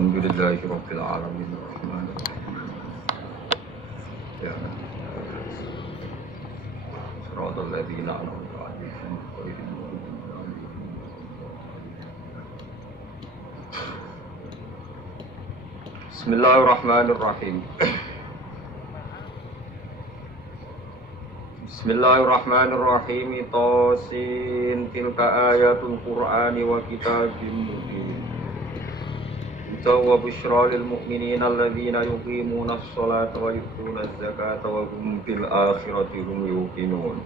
Alhamdulillahi Rabbil Alamin. Ya. Shiratal ladzina an'amta 'alaihim ghairil maghdubi 'alaihim. Bismillahirrahmanirrahim. Bismillahirrahmanirrahim. Tasin tilka ayatul Qur'ani wa kitabim mubin. Wa busyra lil mu'minina alladzina yuqimuna as-salata wa yu'tuna az-zakata wa hum bil akhirati hum yuqinun.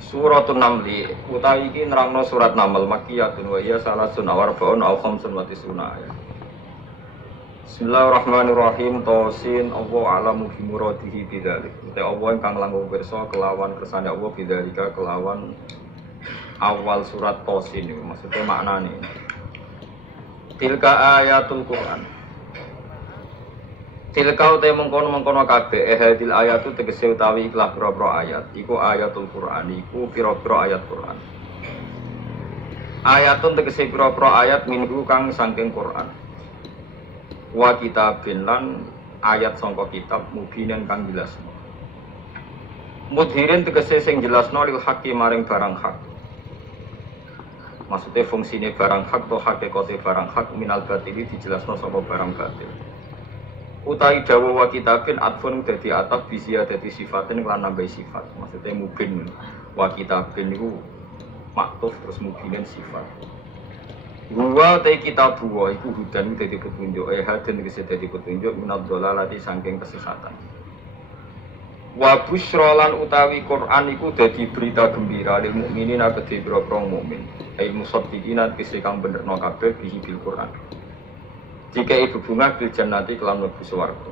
Suratun Naml utawi iki nerangno surat Naml makkiyatun wa hiya salasun awarfaun aw khamsun wa tisuna ayat. Bismillahirrahmanirrahim. Tasin Allah alamu bi muradihi bidzalik. Te Allah ingkang langkung pirsa kelawan kersane Allah bidzalika kelawan awal surat Tasin niku maksudnya maknane. Tilka ayatul Quran. Tilka uta mengkono-mengkono kabeh hadil ayatu tegese utawi ikhlas pira-pira ayat. Iku ayatul Quran, iku pira-pira ayat Quran. Ayatun tegese pira-pira ayat minhu kang saking Quran. Wa kitabin lan ayat sangka kitab mubinen kang jelas. Mudhirin tegese sing jelasno lil haqqi maring barang hak. Maksudnya fungsine barang hak atau hakikate barang hak minal batili dijelasno saka barang batil. Utai dawa wa kitabin adfun dadi atap bisa dadi sifatin lan nambah sifat. Maksudnya mubin wa kitabin niku maktuf terus mubinen sifat. Wa ta kitab wa iku hudan dadi petunjuk hadan tegese dadi petunjuk minad dhalalati saking kesesatan. Wa busyra lan utawi Quran iku dadi berita gembira lil mukminin kedhe pira-pira mukmin. Ai musaddiqina kese kang benerno kabeh bihi bil Quran. Jika ibu bunga bil jannati kelam mlebu swarga.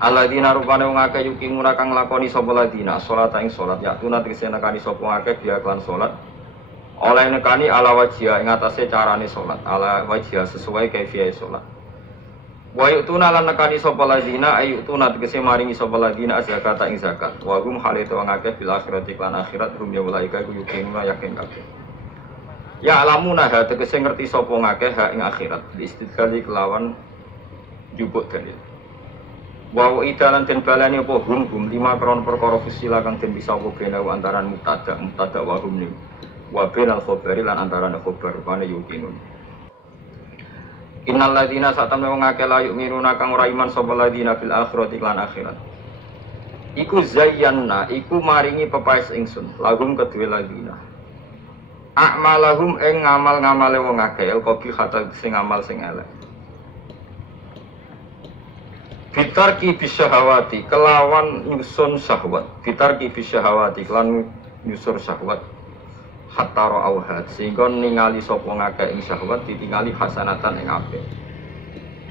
Alladzina rupane wong akeh yuqimuna kang lakoni sapa ladina salat ing salat ya tunat kese nekani sapa akeh dia kelan salat. Oleh nekani ala wajia ing atase carane salat, ala wajia sesuai kaifiyahe salat. Wa yu'tuna lan nekani sapa ladina ayutuna tegese maringi sapa ladina zakata ing zakat. Wa hum halatu wong akeh bil akhirati lan akhirat hum ya ulaika iku yuqinuna yakin kabeh. Ya alamuna ha tegese ngerti sapa ngakeh ha ing akhirat istidgali kelawan jupuk dalil. Wa idalan den balani apa hum lima kron perkara fusila kang den bisa apa bena antaran mubtada wa hum ni. Wa bainal khabari lan antaran khabar pane yuqinun. Innal ladzina satamne wong akeh la yu'minuna kang ora iman sapa ladzina fil akhirati lan akhirat. Iku zayyanna iku maringi pepaes ingsun lagum kedue ladzina. A'malahum ing ngamal-ngamale wong akeh kopi kata sing ngamal sing elek. Bitarki bisyahawati kelawan nyusun syahwat. Bitarki bisyahawati lan nyusur syahwat. Hatta ra'auhat sehingga ningali sapa ngakeh ing syahwat ditingali hasanatan ing apik.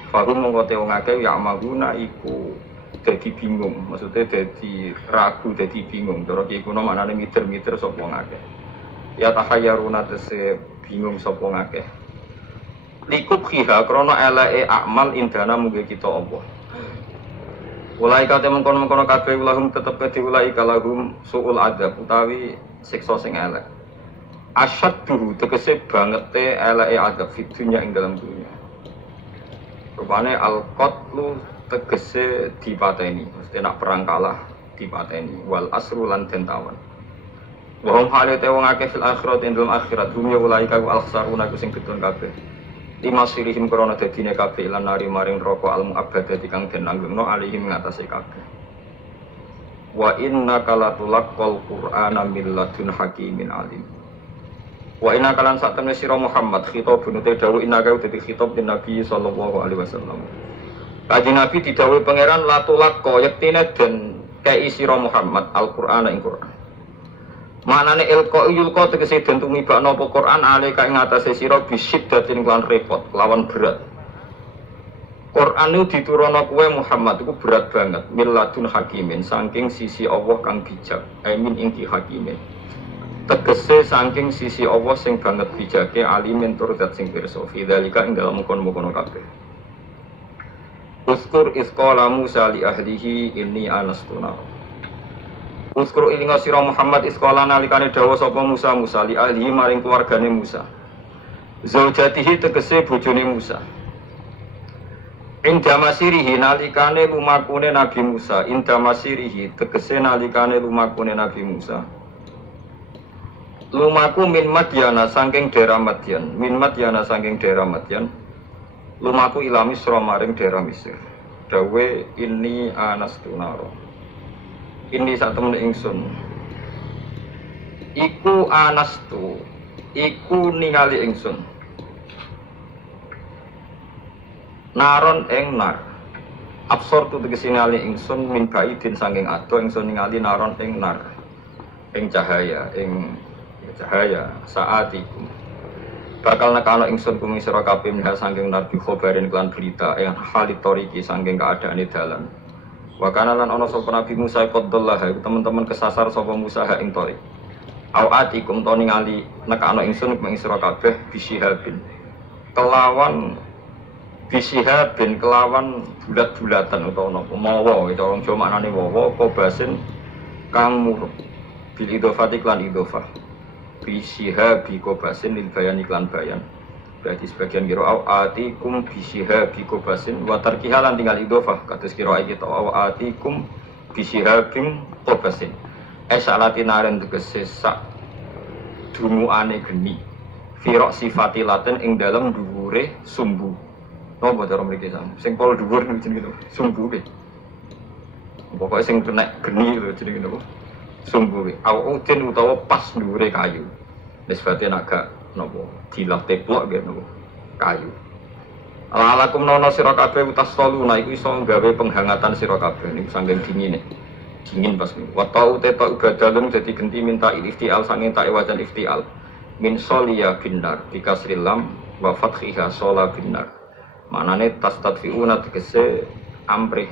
Fahum mongko te wong akeh ya maguna iku dadi bingung, maksudnya dadi ragu, dadi bingung. Cara iki kuno maknane mider-mider sapa ngakeh. Ya tahayyaruna tese bingung sapa ngakeh. Likub khiha krana eleke amal indana mugi kita Allah. Ulai kate mengkono-mengkono kabeh ulahum tetep kedhi ulai kalahum suul adab utawi siksa sing elek. Asyadduhu tegese bangete eleke adab fid dunya ing dalam dunya. Rupane al-qatlu tegese dipateni, mesti nak perang kalah dipateni wal asru lan den tawan. Wa hum halate wong akeh fil akhirat ing dalam akhirat dunya ulaika al-khsaruna ku sing gedon kabeh. Lima sirihim krana dadine kabeh lan nari maring neraka al-mu'abbadati kang den langgengno alihim ngatasé kabeh. Wa innaka latulaqal qur'ana min ladun hakimin alim. Wa inna kalan sak temne sira Muhammad khitabun te dawuh innaka dadi khitab din Nabi sallallahu alaihi wasallam. Kanjeng Nabi didhawuhi pangeran latulaqqa yektine den kei sira Muhammad Al-Qur'an ing Qur'an. Manane ilqa yulqa tegese den tumibakno apa Qur'an alika ing atase sira bisiddatin lan repot lawan berat. Qur'an itu diturunno kowe Muhammad iku berat banget milladun hakimin saking sisi Allah kang bijak amin ingki hakimin. Tegese saking sisi Allah sing banget bijake alimin tur zat sing pirsa fidzalika ing dalem kono-kono kabeh. Uskur isqala Musa li ahlihi inni anastuna. Uskur ilinga sira Muhammad isqala nalikane dawuh sapa Musa li ahlihi maring keluargane Musa. Zaujatihi tegese bojone Musa. Inda masirihi nalikane lumakune Nabi Musa. Inda masirihi tegese nalikane lumakune Nabi Musa. Lumaku min Madyana saking daerah Madyan. Min Madyana saking daerah Madyan. Lumaku ila Misra maring daerah Mesir. Dawe ini anastu naro. Ini sak temen ingsun. Iku anastu. Iku ningali ingsun. Naron ing nar. Absor tu tegese ningali ingsun min baidin saking ado ingsun ningali naron ing nar. Ing cahaya saatikum. Bakal nekano ingsun kuming sira kabeh minha saking nar bi khobarin kelan berita ing halitoriki saking keadaane dalan. Wa kana lan ana sapa Nabi Musa qaddallah teman-teman kesasar sapa Musa ha ing torik. Au atikum to ningali nekano ingsun kuming sira kabeh bisihabin. Kelawan bulat-bulatan utawa napa mawa itu wong Jawa maknane wawa kobasin kang murub bil idhofati lan idhofah bisihabi kobasin lil bayan iklan bayan berarti sebagian kira au atikum bisihabi kobasin wa tarkihalan tinggal idhofah kados kira iki to au atikum bisihabin kobasin salatinaren tegese sak dumuane geni firok sifati laten ing dalem dhuwure sumbu. Napa cara mriki sam? Sing pol dhuwur jenenge gitu. Sumbu ki. Pokoke sing kena geni lho jenenge napa? Sumbu ki. Udin utawa pas dhuwure kayu. Nisbate agak napa? Dilah teplok nggih napa? Kayu. Alakum nono sira kabeh utas toluna iku iso gawe penghangatan sira kabeh niku saking dingine. Dingin pas niku. Wa ta'u ta ibadalun dadi genti minta iftial saking tak wajan iftial. Min soliya binar bikasril lam wa fathiha sola binar. Manane tastatfiuna tegese amprih.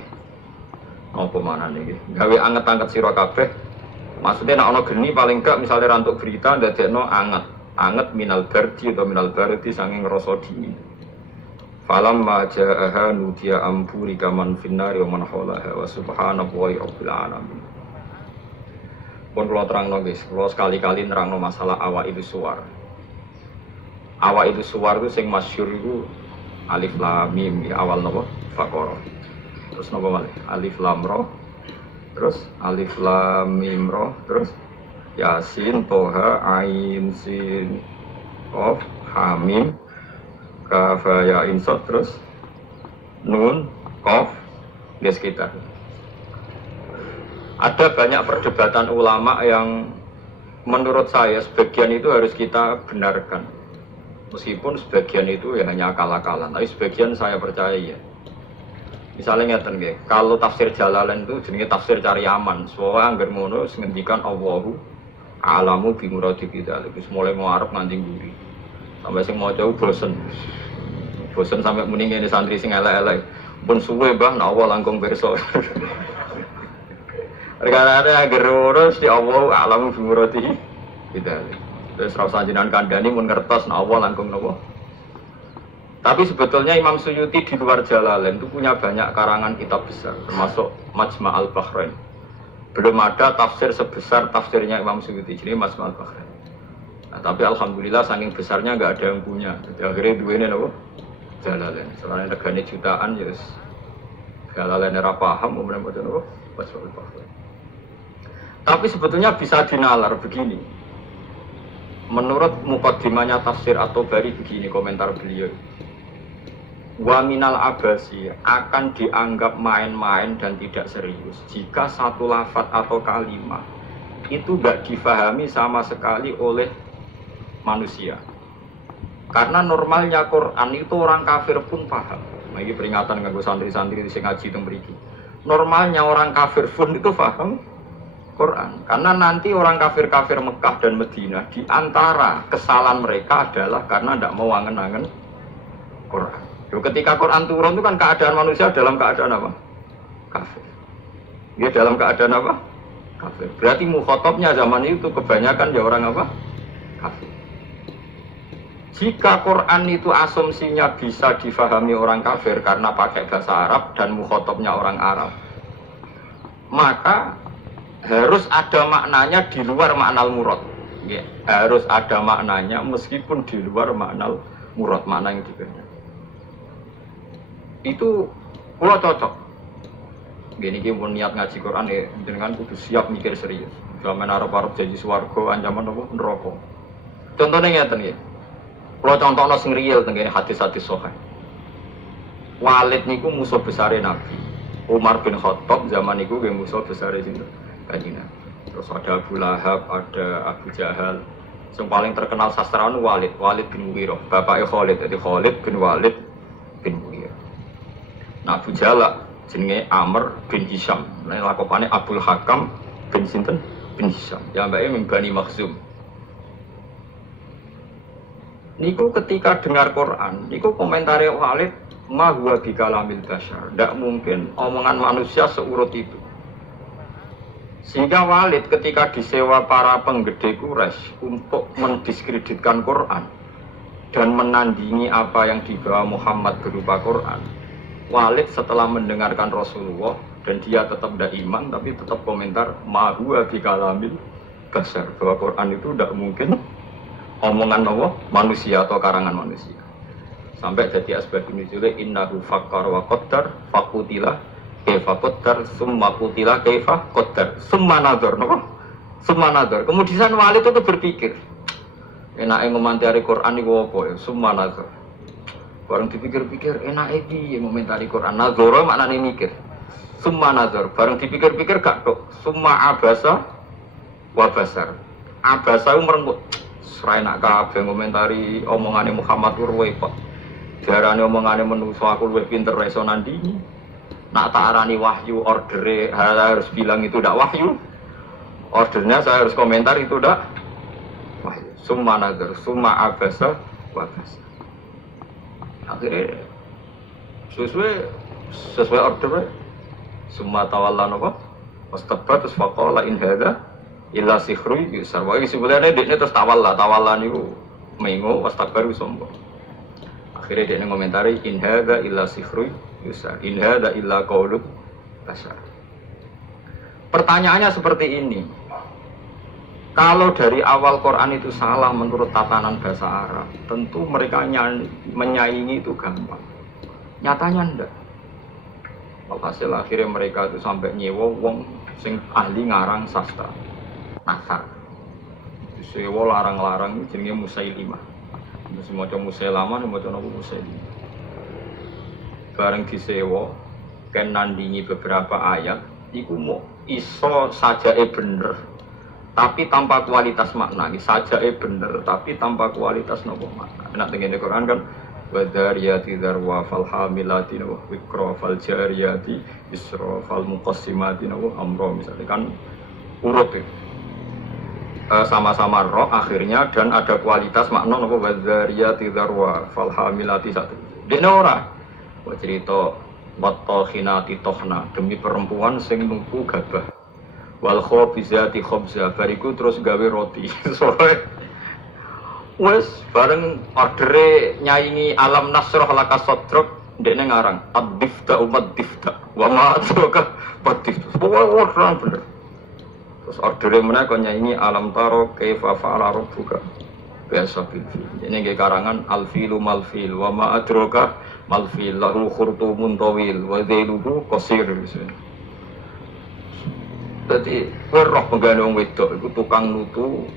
Apa manane iki? Gawe anget-anget sira kabeh. Maksudnya nek ana geni paling gak misalnya rantuk berita ndadekno anget. Anget minal bardi atau minal bardi saking rasa dingin. Falam ma ja'aha nudiya ampuri kaman finnari wa man hawlaha wa subhanallahi rabbil alamin. Pun kula terangno guys, kula sekali-kali nerangno masalah awak itu suwar. Awak itu suwar itu sing masyhur iku alif lam mim ya awal napa Baqarah. Terus napa malih? Alif lam ra. Terus alif lam mim ra. Terus Yasin Toha Ain Sin Qaf Ha Mim Kaf Ya Insad terus Nun Qaf di sekitar. Ada banyak perdebatan ulama yang menurut saya sebagian itu harus kita benarkan. Meskipun sebagian itu ya hanya akal-akalan, tapi sebagian saya percaya ya. Misalnya ngeten nggih, kalau tafsir Jalalain itu jenenge tafsir cari aman. Soale angger ngono ngendikan Allahu a'lamu bi muradi bidzalik. Wis mulai mau arep nganti mburi. Sampai sing maca bosen. Bosen sampai muni ngene santri sing elek-elek. Pun suwe Mbah nawa langkung pirsa. Regane angger ngono mesti Allahu a'lamu bi muradi bidzalik. Terus rasa jenengan kandhani mun ngertos nek Allah langkung napa. Tapi sebetulnya Imam Suyuti di luar Jalalain itu punya banyak karangan kitab besar, termasuk Majma' al-Bahrain. Belum ada tafsir sebesar tafsirnya Imam Suyuti, jadi Majma' al-Bahrain. Nah, tapi alhamdulillah saking besarnya enggak ada yang punya. Jadi akhirnya duwene napa? Jalalain. Soalnya regane jutaan ya Jalalain ora paham umumnya maca napa? Majma' al-Bahrain. Tapi sebetulnya bisa dinalar begini. Menurut mukaddimahnya tafsir atau bari begini komentar beliau. Wa minal abasi akan dianggap main-main dan tidak serius jika satu lafaz atau kalimat itu tidak difahami sama sekali oleh manusia. Karena normalnya Quran itu orang kafir pun paham. Nah, ini peringatan nganggo santri-santri sing ngaji teng mriki. Normalnya orang kafir pun itu paham Quran. Karena nanti orang kafir-kafir Mekah dan Madinah di antara kesalahan mereka adalah karena tidak mau angen-angen Quran. Jadi ketika Quran turun itu kan keadaan manusia dalam keadaan apa? Kafir. Dia dalam keadaan apa? Kafir. Berarti mukhatabnya zaman itu kebanyakan ya orang apa? Kafir. Jika Quran itu asumsinya bisa difahami orang kafir karena pakai bahasa Arab dan mukhatabnya orang Arab, maka harus ada maknanya di luar makna murad. Ya, harus ada maknanya meskipun di luar makna murad, makna yang dikehendaki. Itu kalau cocok. Gini ki pun niat ngaji Quran ya, dengan kudu siap mikir serius. Zaman arep-arep janji swarga ancaman apa neraka. Contohnya ngeten nggih. Kalau contohnya sing real tengene hadis-hadis sahih. Walid niku musuh besare Nabi. Umar bin Khattab zaman niku nggih musuh besare sinten? Kanjeng Nabi. Terus ada Abu Lahab, ada Abu Jahal. Yang paling terkenal sastrawan Walid bin Mughirah. Bapaknya Khalid, jadi Khalid bin Walid bin Mughirah. Nah Abu Jahal jenenge Amr bin Hisham. Nah lakopane Abdul Hakam bin sinten? Bin Hisham. Ya mbake min Bani Makhzum. Niku ketika dengar Quran, niku komentari Walid, ma huwa bikalamil bashar. Tidak mungkin omongan manusia seurut itu. Sehingga Walid ketika disewa para penggede Quraisy untuk mendiskreditkan Quran dan menandingi apa yang dibawa Muhammad berupa Quran, Walid setelah mendengarkan Rasulullah dan dia tetap tidak iman tapi tetap komentar ma huwa bikalamil bashar, bahwa Quran itu tidak mungkin omongan Allah manusia atau karangan manusia. Sampai jadi asbab nuzule innahu fakkar wa qaddar faqutila kaifa qaddar summa qutila kaifa qaddar summa nadhar napa? Summa nadhar. Kemudian Walid itu berpikir, enake ngomentari Quran niku apa ya? Summa nadhar. Bareng dipikir-pikir enake piye ngomentari Quran? Nadhara maknane mikir. Summa nadhar. Bareng dipikir-pikir gak tok. Summa abasa wa basar. Abasa merenggut. Serai nak kabeh ngomentari omongane Muhammad urwe kok. Diarani omongane menungso aku luwih pinter iso nandingi. Nak tak arani wahyu ordere harus bilang itu tidak wahyu. Ordernya saya harus komentar itu tidak wahyu. Summa nazar, summa abasa wa abasa. Akhirnya sesuai order. Summa tawalla napa? Wastabbat terus faqala in hadza illa sihrun yusar. Wa sebenarnya dekne terus tawalla niku mengo wastakbaru sombong. Akhirnya dia ngomentari in hadza illa sihrun yusar. In hadza illa qaulul bashar. Pertanyaannya seperti ini. Kalau dari awal Quran itu salah menurut tatanan bahasa Arab, tentu mereka menyaingi itu gampang. Nyatanya enggak. Alhasil akhirnya mereka itu sampai nyewa wong sing ahli ngarang sastra. Nasar. Sewa larang-larang jenenge Musailimah. Mesti maca Musailama, maca napa Musailimah. Bareng disewa kan nandingi beberapa ayat iku mau iso sajae bener tapi tanpa kualitas makna. Sajae bener tapi tanpa kualitas napa makna. Nek tengene Quran kan wadariyati darwa fal hamilati wa wikra fal jariyati isra fal muqassimati wa amra, misalnya kan urut sama-sama roh akhirnya dan ada kualitas makna napa wadariyati darwa fal hamilati satu. Dene ora cerita wattokhinati tokhna demi perempuan sing nuku gabah wal khobizati khobza bariku terus gawe roti. Soalnya wes bareng ordere nyaingi alam nasroh laka sodrok dekne ngarang ad-difta umat difta wa ma'adroka ad-difta pokoknya bener. Terus ordere mana kau nyaingi alam taro kaifa fa'ala rabbuka biasa bilfil. Ini kayak karangan alfilu malfil wa ma'adroka malfil lahu khurtumun tawil wa dhailuhu qasir. Jadi roh penggandung wedok itu tukang nutu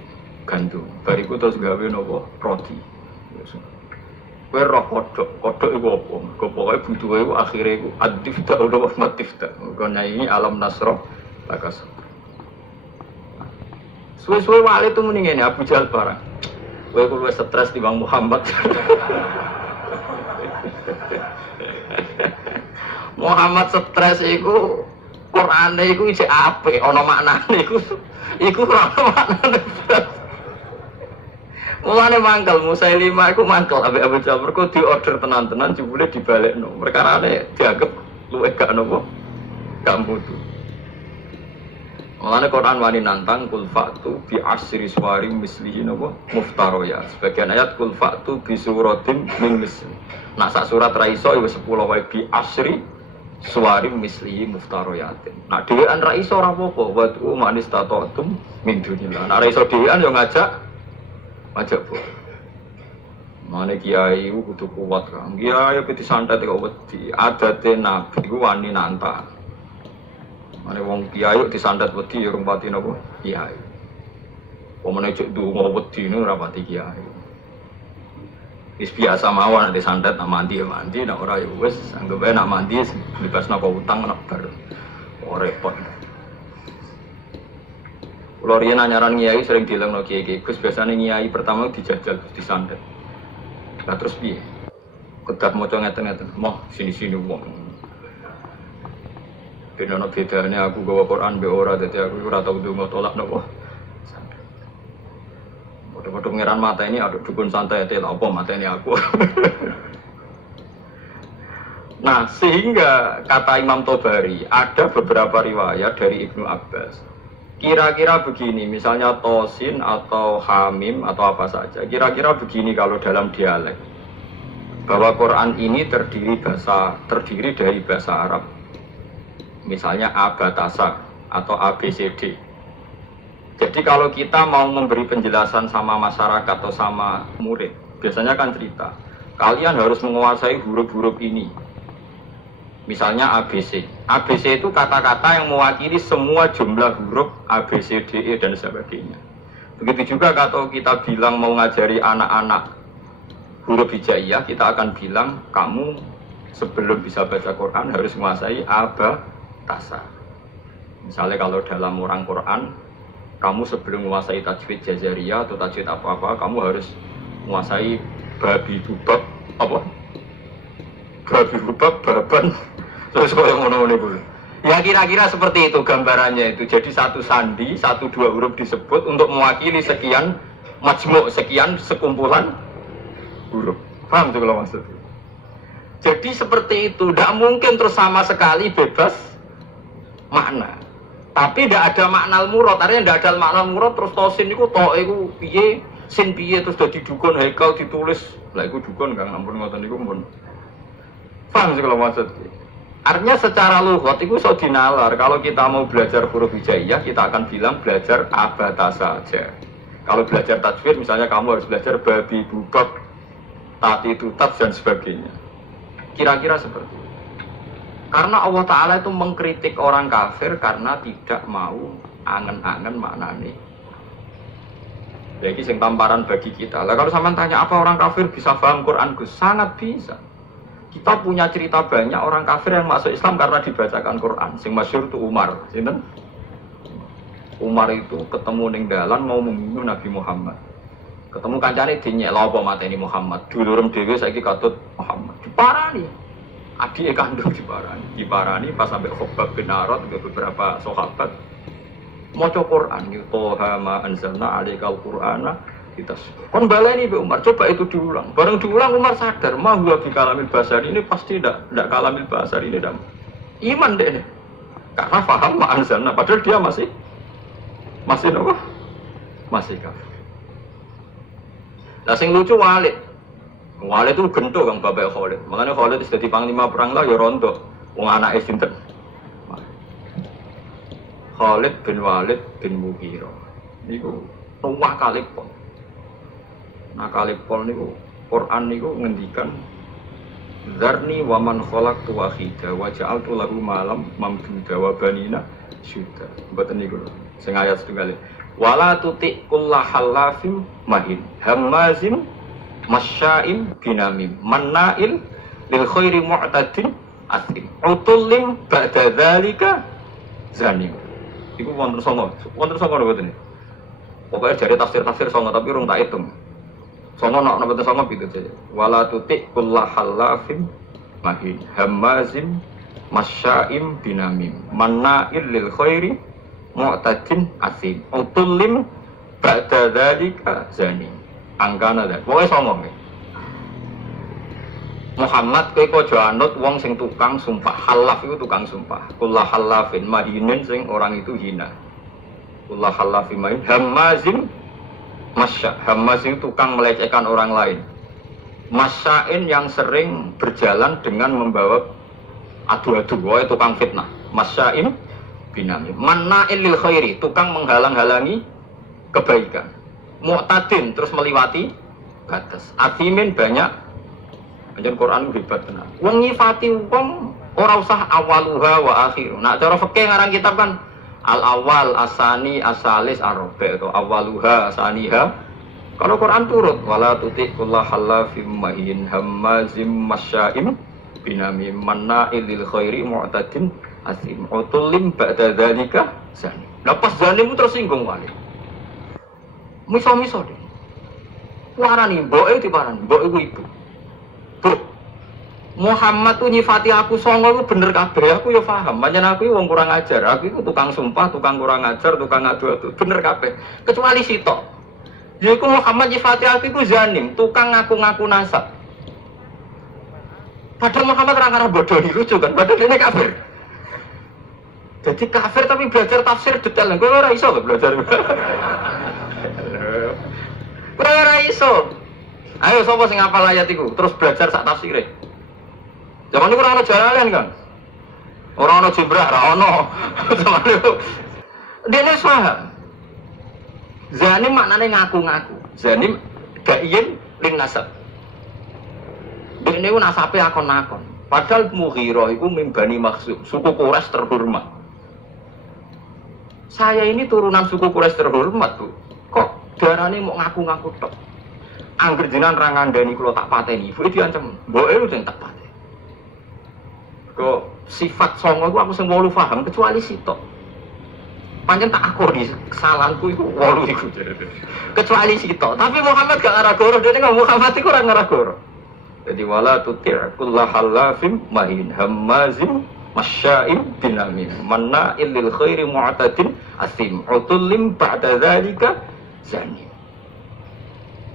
gandum bariku terus gawe nopo roti. Kowe roh kodhok iku apa? Pokoke butuhe iku akhire iku adifta utawa matifta. Kono ini alam nasroh lakas. Suwe-suwe wali itu muni ngene Abu Jahal barang. Kowe kuwi stres timbang Muhammad. Muhammad stres iku Qur'ane iku isih apik ana maknane iku ora ana maknane. Mulane mangkel Musailimah iku mangkel ambek Abu Jahal mergo diorder tenan-tenan jebule dibalekno. Perkarane dianggap luwih gak nopo gak mutu. Mulane Quran wani nantang kul fa'tu bi asri suwari mislihi nopo muftaroya. Sebagian ayat kul fa'tu bi suratin min misli. Nah sak surat ra iso wis 10 wae bi asri suwarim misli muftaroyatin. Nah dhewean ra iso ora apa-apa, wa tu manis tatatum min dunillah. Nah ra iso dhewean yo ngajak bu. Mane kiai ku kudu kuat kan. Kiai peti santet kok wedi, adate nabi ku wani nantang. Mane wong kiai disantet wedi ya urung pati napa kiai. Pomene cek ndonga wedi niku ora pati kiai. Wis biasa mawon nek santet nak mandi ya mandi, nek ora ya wis anggap ae nak mandi bebasno kok utang nak bar. Ora repot. Kulo riyen anyaran kiai sering dilengno kiai-kiai. Gus biasane kiai pertama dijajal Gus disantet. Lah terus piye? Kedah maca ngeten-ngeten, moh sini-sini wong. Ben ana bedane aku gawa Quran mbek ora dadi aku ora tau ndonga tolak napa. Foto-foto pengiran mata ini ada dukun santai tel apa mata ini aku. Nah sehingga kata Imam Tobari ada beberapa riwayat dari Ibnu Abbas. Kira-kira begini, misalnya tosin atau hamim atau apa saja. Kira-kira begini kalau dalam dialek bahwa Quran ini terdiri dari bahasa Arab. Misalnya abatasa atau ABCD. Jadi kalau kita mau memberi penjelasan sama masyarakat atau sama murid, biasanya kan cerita, kalian harus menguasai huruf-huruf ini. Misalnya ABC. ABC itu kata-kata yang mewakili semua jumlah huruf A, B, C, D, E, dan sebagainya. Begitu juga kalau kita bilang mau ngajari anak-anak huruf hijaiyah, kita akan bilang, kamu sebelum bisa baca Quran harus menguasai abatasa. Misalnya kalau dalam orang Quran, kamu sebelum menguasai tajwid jazariyah atau tajwid apa-apa, kamu harus menguasai babi bubab apa? Babi bubab baban terus kalau ngono niku. Ya kira-kira seperti itu gambarannya itu. Jadi satu sandi, satu dua huruf disebut untuk mewakili sekian majmuk, sekian sekumpulan huruf. Paham tuh kalau maksud? Jadi seperti itu, tidak mungkin terus sama sekali bebas makna. Tapi tidak ada makna al-murad, artinya tidak ada makna al-murad terus tosin itu to itu piye, sin piye terus dadi dukun haikal ditulis. Lah iku dukun Kang ampun ngoten niku pun. Paham sih kalau maksud. Artinya secara lughat itu iso dinalar. Kalau kita mau belajar huruf hijaiyah, kita akan bilang belajar abatasa saja. Kalau belajar tajwid misalnya kamu harus belajar babi bubab, tati tutat dan sebagainya. Kira-kira seperti itu. Karena Allah Ta'ala itu mengkritik orang kafir karena tidak mau angen-angen maknanya. Jadi yang tamparan bagi kita. Lah kalau sampean tanya apa orang kafir bisa paham Quran, Gus? Sangat bisa. Kita punya cerita banyak orang kafir yang masuk Islam karena dibacakan Quran. Sing masyhur itu Umar. Sinten? Umar itu ketemu ning dalan mau membunuh Nabi Muhammad. Ketemu kancane dinyek lha apa mateni Muhammad. Dulurem dhewe saiki katut Muhammad. Diparani. Adik kandung diparani pas sampai Khobab bin Arad ke beberapa sahabat maca Quran yutoha ma anzalna alaikal qur'ana kita kon baleni Mbak Umar coba itu diulang bareng diulang Umar sadar mah huwa bi kalamil basar ini pasti tidak kalamil basar ini dah iman deh ini karena paham ma anzalna padahal dia masih apa masih kafir. Lah sing lucu Walid itu gentuk Kang bapak Khalid. Makanya Khalid sudah di panglima perang lah ya rontok. Wong anake sinten? Khalid bin Walid bin Mughirah. Niku rumah Kalipol. Nah Kalipol niku Quran niku ngendikan Zarni wa man khalaqtu wahida wa ja'altu lahu malam mamduda wa banina syuda. Mboten niku. Sing ayat setunggal. Wala tuti kullahallafim mahin hamazim masya'im binamim manna'il lil khairi mu'tadin asim utullim ba'da dzalika zanim. Iku wonten songo lho boten. Pokoke jare tafsir songo tapi urung tak hitung. Songo nek boten songo pitu saja. Wala tuti kullahallafim mahin hamazim masya'im binamim manna'il lil khairi mu'tadin asim utullim ba'da dzalika zanim. Angkana dah, pokoknya songong ya. Muhammad kowe aja anut wong sing tukang sumpah. Halaf itu tukang sumpah. Kullah halafin mahinin sing orang itu hina. Kullah halafin mahin hamazin masya. Hamazin tukang melecehkan orang lain. Masyain yang sering berjalan dengan membawa adu-adu wae tukang fitnah. Masya'im binamim. Manna'il lil khairi, tukang menghalang-halangi kebaikan. Mu'tadin terus meliwati batas. Athimin banyak. Anjen Quran hebat tenan. Wong nyifati wong ora usah awaluha wa akhir. Nah cara fikih ngarang kitab kan al awal asani asalis arabi atau awaluha asaniha. Kalau Quran turut wala tuti kullahallafim mahin hammazim masya'im binamim manna'il lil khairi mu'tadin asim utulim ba'da dzalika zani. Lepas zanim tersinggung wali. Miso-miso deh. Warani mboke diparani, mbok iku ibu. Bu. Muhammad tuh nyifati aku songo itu bener kabeh, aku ya paham. Pancen aku wong kurang ajar, aku iku tukang sumpah, tukang kurang ajar, tukang adu-adu, bener kabeh. Kecuali sitok. Yaiku Muhammad nyifati aku iku zanim, tukang ngaku-ngaku nasab. Padahal Muhammad orang-orang bodoh lucu kan, padahal dia kafir. Jadi kafir tapi belajar tafsir detail. Gue ora iso belajar. Gue ora iso. Ayo sapa sing hafal ayat iku, terus belajar sak tafsire. Zaman niku ora ono jalalan kan. Ora ono jumrah, ora ono. Zaman niku dene paham. Zanim maknane ngaku-ngaku. Zanim gaiyin lin nasab. Dene niku nasabe akon-akon. Padahal Mughirah iku mimbani maksud, suku Quraisy terhormat. Saya ini turunan suku Quraisy terhormat, Bu. Kok darane mau ngaku-ngaku tok? Angger jenengan ra ngandani kula tak pateni, ibu diancam, mboke lu sing tak pateni. Kok sifat songo iku aku sing 8 paham kecuali sitok. Pancen tak akur di kesalahanku iku 8 iku. Kecuali sitok. Tapi Muhammad gak ngarah goro, dene Muhammad iku ora ngarah goro. Jadi wala tuti' kullahallafim mahin hammazim masya'im binamim manna'il lil khairi mu'tadin asim utulim ba'da dzalika zani.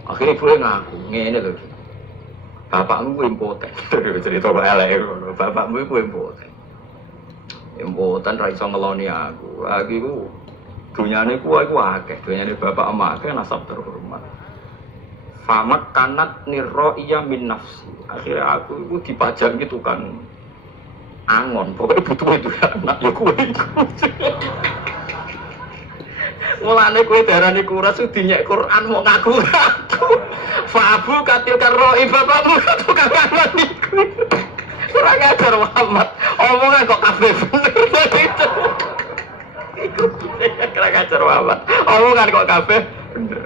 Akhirnya gue ngaku, ngene lho. Bapakmu impoten. Cerita kok elek ngono. Bapakmu iku impoten. Impoten ra iso ngeloni aku. Aku iku dunyane ku iku akeh. Dunyane bapak emak akeh nasab terhormat. Famat kanat nirro iya min nafsi. Akhirnya aku iku dipajang gitu kan. Angon, pokoknya butuh itu anak ya kowe iku. Mulane kowe darani kuras dinyek Quran mau ngaku-ngaku. Fabu katil karoi bapakmu tukang angon iku. Kurang ajar Muhammad. Omongan kok kabeh bener itu. Iku kurang ajar Muhammad. Omongan kok kabeh bener.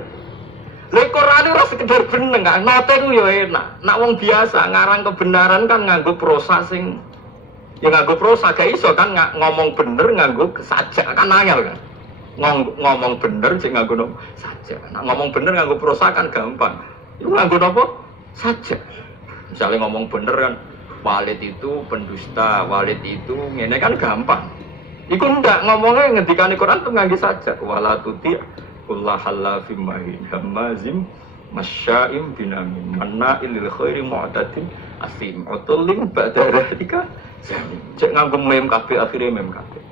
Lha Quran ora sekedar bener kan, nate ku ya enak. Nak wong biasa ngarang kebenaran kan nganggo prosa sing ya nganggo prosa gak iso kan ngomong bener nganggo sajak kan angel kan. Ngomong bener sing nganggo sajak. Nak ngomong bener nganggo prosa kan gampang. Iku nganggo napa? Sajak. Misalnya ngomong bener kan walid itu pendusta, walid itu ngene kan gampang. Iku ndak ngomongnya ngendikane Quran tuh nganggo sajak. Wala tuti kullahallafim mahin hammazim masya'im binamim manna'il lil khairi mu'tadin asim utulim ba'da dzalika zanim. Cek nganggo mem kabeh akhire mem kabeh.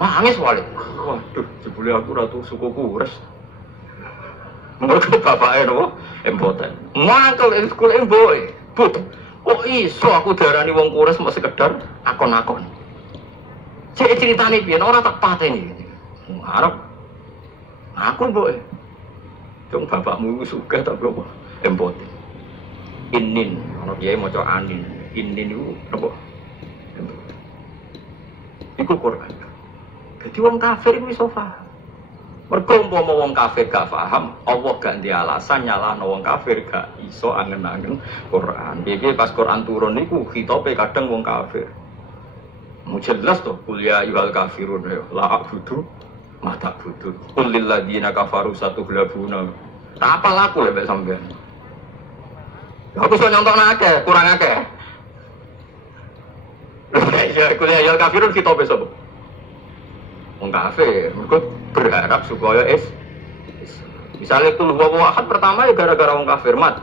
Nangis walid. Waduh, jebule aku ratu suku Quraisy. Mergo bapake nopo? Emboten. Mangkel sekolah emboe. But, kok iso aku darani wong Quraisy mok sekedar akon-akon. Cek ceritane piye ora tak pateni. Arab aku mbok cung bapakmu sugih tak apa empote inin ana kiai maca anin inin iku apa iku Quran. Dadi wong kafir iku iso paham. Mergo umpama wong kafir gak paham, Allah gak ndek alasan nyalahno wong kafir gak iso angen-angen Quran. Iki pas Quran turun niku khitabe kadang wong kafir. Mu jelas to kuliah ayyuhal kafirun la a'budu mata butuh. Kulil ladina kafaru satu gelabuna. Tak apa laku lebih sampean. Aku sudah nyontok akeh, kurang akeh. Ya kuliah ya kafirun kita besok. Wong kafir, mereka berharap supaya misalnya itu wahad pertama ya gara-gara wong kafir mat.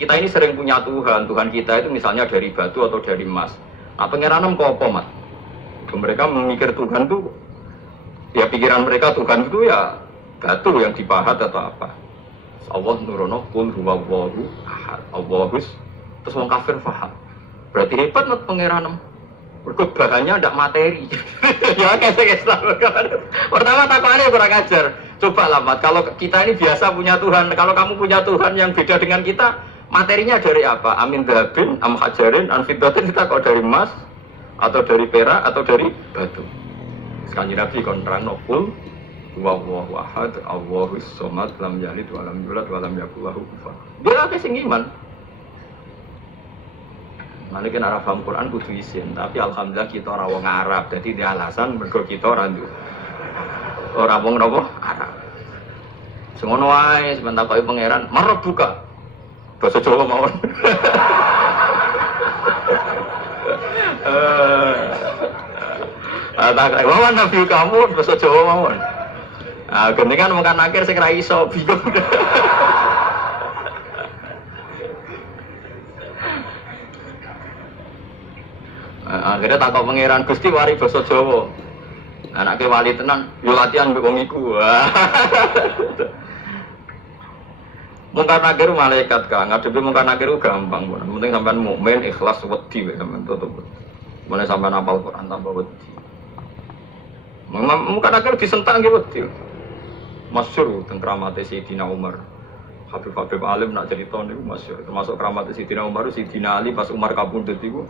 Kita ini sering punya Tuhan, Tuhan kita itu misalnya dari batu atau dari emas. Nah pengiranan kok apa mat? Mereka memikir Tuhan itu ya pikiran mereka Tuhan itu ya batu yang dipahat atau apa. Allah nurono qul huwallahu ahad. Allahus terus wong kafir paham. Berarti hebat mat pangeran. Mergo bahannya ndak materi. Ya kesek pertama takonane kurang ajar. Coba lah Mat, kalau kita ini biasa punya Tuhan, kalau kamu punya Tuhan yang beda dengan kita, materinya dari apa? Amin dahabin, am hajarin, an fiddatin, kita kok dari emas atau dari perak atau dari batu. Sekali Nabi kontrang nopul wallahu ahad, Allahus somad, lam yalid wa lam yulad wa lam yakul lahu kufuwan. Dia akeh sing iman. Nanti kan arah paham Quran kudu isin, tapi alhamdulillah kita orang wong Arab, jadi dia alasan mergo kita orang wong nopo Arab. Semono wae sebentar kok pangeran marep buka. Bahasa Jawa mawon. Tak wawan nabi kamu bahasa Jawa mawon. Ah gendengan mungkin akhir sing ra iso bingung. Akhirnya takut pangeran Gusti wari basa Jawa. Anake wali tenan, yo latihan mbek wong iku. Mungkar nakir malaikat Kang, ngadepi mungkar nakir gampang, penting sampean mukmin ikhlas wedi wek sampean tutup. Mulai sampean hafal Quran tambah wedi. Mungkar nakir disentak nggih wedi. Masyhur teng kramate Sayyidina Umar. Habib alim nak cerita niku masyhur, termasuk kramate Sayyidina Umar, Sayyidina Ali pas Umar kapundhut iku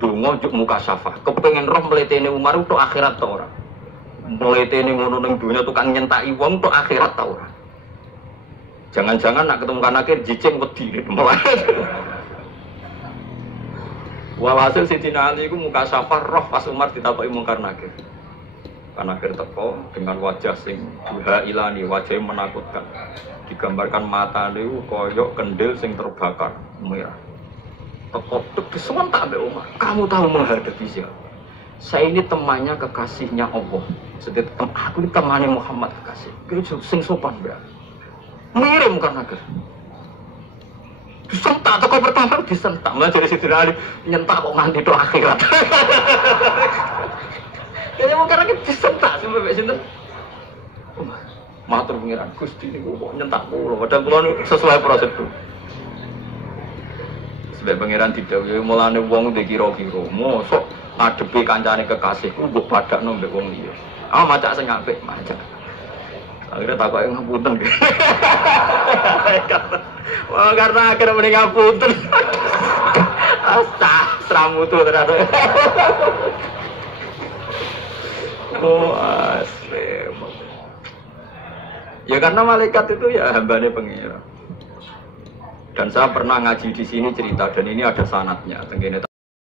donga juk muka syafah. Kepengin roh mletene Umar tok akhirat ta ora. Mletene ngono ning donya tukang nyentaki wong tok akhirat ta ora. Jangan-jangan nak ketemu kan akhir jicing wedi mulai. Walhasil Sayyidina Ali iku muka syafah roh pas Umar ditakoki mungkar nakir. Kan akhir teko dengan wajah sing duha ilani, wajah yang menakutkan. Digambarkan mata niku koyok kendil sing terbakar merah. Teko kesuwen tak ambek Umar. Kamu tahu menghadapi siapa? Saya ini temannya kekasihnya Allah. Setiap aku ini temannya Muhammad kekasih. Kira sing sopan berarti. Mirip kan agar disentak toko pertama disentak malah dari situ Ali nyentak kok nganti do akhirat. Jadi mau karena disentak sampai sampai sini. Matur pengiran Gusti ini kok nyentak pulau. Padahal pulau sesuai prosedur. Sebab pengiran tidak mulane wong dikira-kira mosok ngadepi kancane kekasihku mbok padakno mbek wong liya. Ah macak sing apik macak. Akhirnya takut yang ngapunten. Wah karena akhirnya mending ngapunten. Astag, seramutu ternyata. Oh asli. Ya karena malaikat itu ya hambanya pengira. Dan saya pernah ngaji di sini cerita dan ini ada sanadnya.